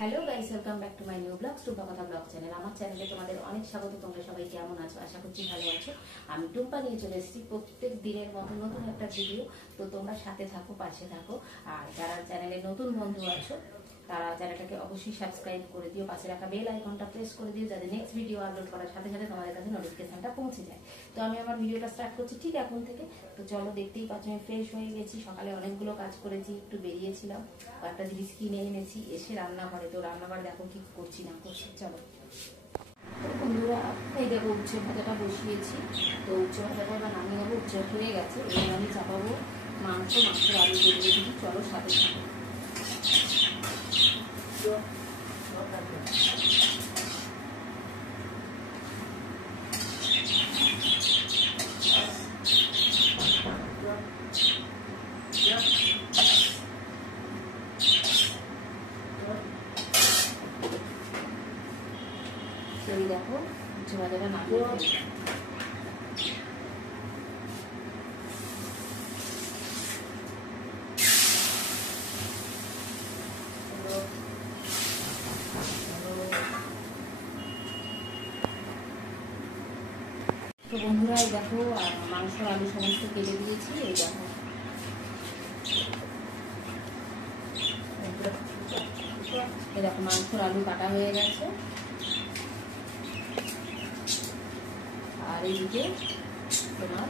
Hello guys, welcome back to my new blog Tumpa কথা blog channel. আমার চ্যানেলে তোমাদের অনেক স্বাগত। তোমরা সবাই কেমন আছো? আশা করছি ভালো আছো। আমি টুম্পা নিয়ে চলে এসেছি প্রত্যেক দিনের মতো নতুন একটা ভিডিও। তো তোমরা সাথে থাকো, পাশে থাকো। আর যারা চ্যানেলে নতুন বন্ধু আছো তারা চ্যানেলটাকে অবশ্যই সাবস্ক্রাইব করে দিও, পাশে রাখা বেল আইকনটা প্রেস করে দিও, যাতে নেক্সট ভিডিও আপলোড করার সাথে সাথে তোমাদের কাছে নোটিফিকেশনটা পৌঁছে যায়। তো আমি আমার ভিডিওটা স্টার্ট করছি ঠিক এখন থেকে। তো চলো, দেখতেই পাচ্ছ আমি ফ্রেশ হয়ে গেছি। সকালে অনেকগুলো কাজ করেছি, একটু বেরিয়েছিলাম, কয়েকটা জিনিস কিনে এনেছি, এসে রান্নাঘরে। তো রান্নাঘরে দেখো কি করছি না করছি। চলো বন্ধুরা, এই দেখো উচ্ছে ভাজাটা বসিয়েছি। তো উচ্ছে ভাজাটা এবার নামিয়ে নেবো। উচ্ছে হয়ে গেছে, এবার আমি চাপাবো মাংসের আলু দিয়ে দিই। চলো সাথে থাকো। দেখো উচ্ছে ভাজাটা নামিয়ে তো বন্ধুরা, এই দেখো মাংস আলু সমস্ত কেটে দিয়েছি। এই দেখো এরকম মাংসর আলু কাটা হয়ে গেছে। আর এইদিকে তোমার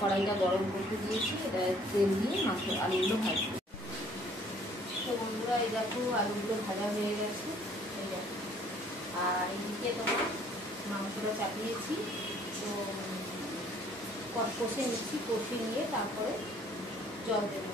কড়াইটা গরম করতে দিয়েছি, এটা তেল দিয়ে মাংসের আলুগুলো ভাজবো। তো বন্ধুরা, এই দেখো আলুগুলো ভাজা হয়ে গেছে। এই দেখো, আর এইদিকে তোমার মাংসটা চাপিয়েছি। তো কষে নিচ্ছি, কষে নিয়ে তারপরে জল দেবো।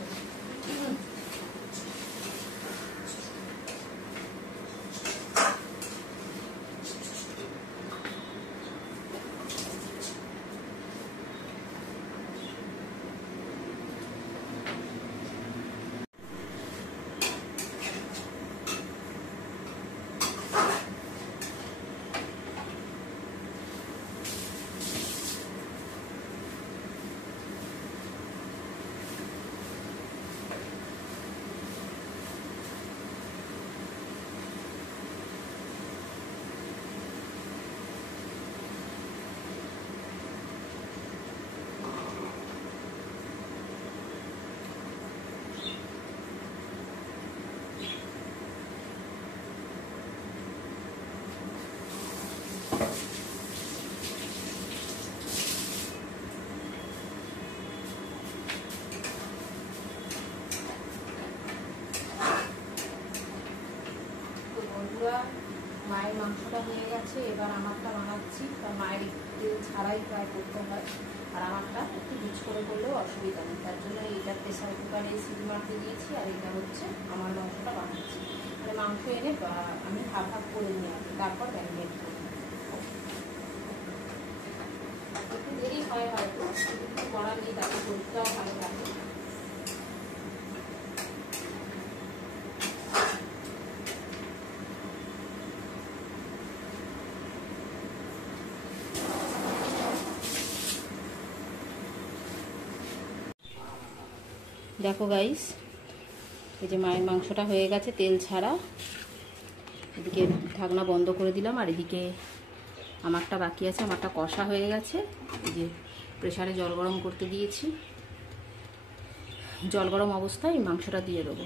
মায়ের মাংসটা হয়ে গেছে, এবার আমারটা বানাচ্ছি। মায়ের তেল ছাড়াই প্রায় করতে হয়, আর আমারটা একটু ভিজ করে করলেও অসুবিধা নেই। তার জন্য এইটা প্রেসার কুকারে সিটি মারতে দিয়েছি, আর এটা হচ্ছে আমার মাংসটা বানাচ্ছি। মানে মাংস এনে আমি হাফ হাফ করে নিয়ে আসি, তারপর ম্যারিনেট করি। একটু দেরি হয় হয়তো, একটু করা নেই, তাকে করতেও ভালো লাগে। দেখো গাইস, এই যে মায়ের মাংসটা হয়ে গেছে তেল ছাড়া। এদিকে ঢাকনা বন্ধ করে দিলাম, আর এদিকে আমারটা বাকি আছে। আমারটা কষা হয়ে গেছে। এই যে প্রেসারে জল গরম করতে দিয়েছি, জল গরম অবস্থায় মাংসটা দিয়ে দেবো।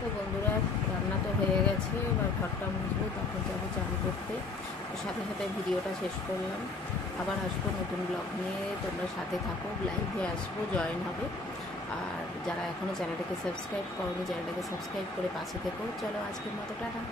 তো বন্ধুরা, রান্না তো হয়ে গেছে, এবার ঘরটা মুছবো, তারপর যাবো চান করতে। সাথে সাথে ভিডিওটা শেষ করলাম। আবার আসবো নতুন ব্লগ নিয়ে, তোমরা সাথে থাকো, লাইভে আসবো, জয়েন হবে। আর যারা এখনও চ্যানেলটাকে সাবস্ক্রাইব করোনি, চ্যানেলটাকে সাবস্ক্রাইব করে পাশে থেকো। চলো আজকের মতো টাটা।